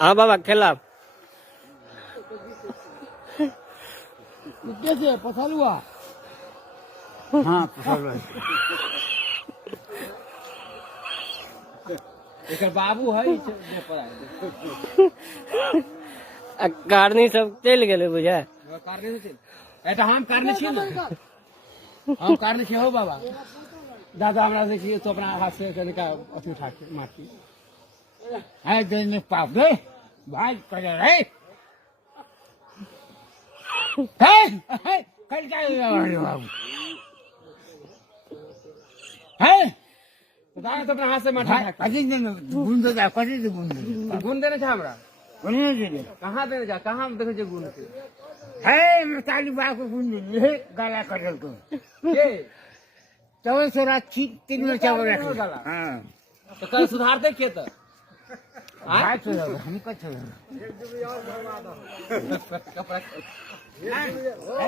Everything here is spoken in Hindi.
हाँ बाबा खेला कैसे पसाल हुआ? हाँ पसाल हुआ एक बाबू है कारनी सब चल गए बुझा हम कारने छी ना हम कारने छी हो बाबा दादा हमरा देखिए तो अपना हाथ से का अथी उठा के मारती है देने पाप दे भाई कर रे है कल क्या हुआ बाबू है दादा तो अपना हाथ से मार अजी ने गुण दे जा कजी दे गुण देने छा हमरा गुण दे कहां देने जा कहां देखे जे गुण के है मैं ताली बा को गुण दे गाला कटल को के चौबीस रात 3 में चावल रख हां तो कल सुधारते के तो आज तो हम का छोड़ कपड़ा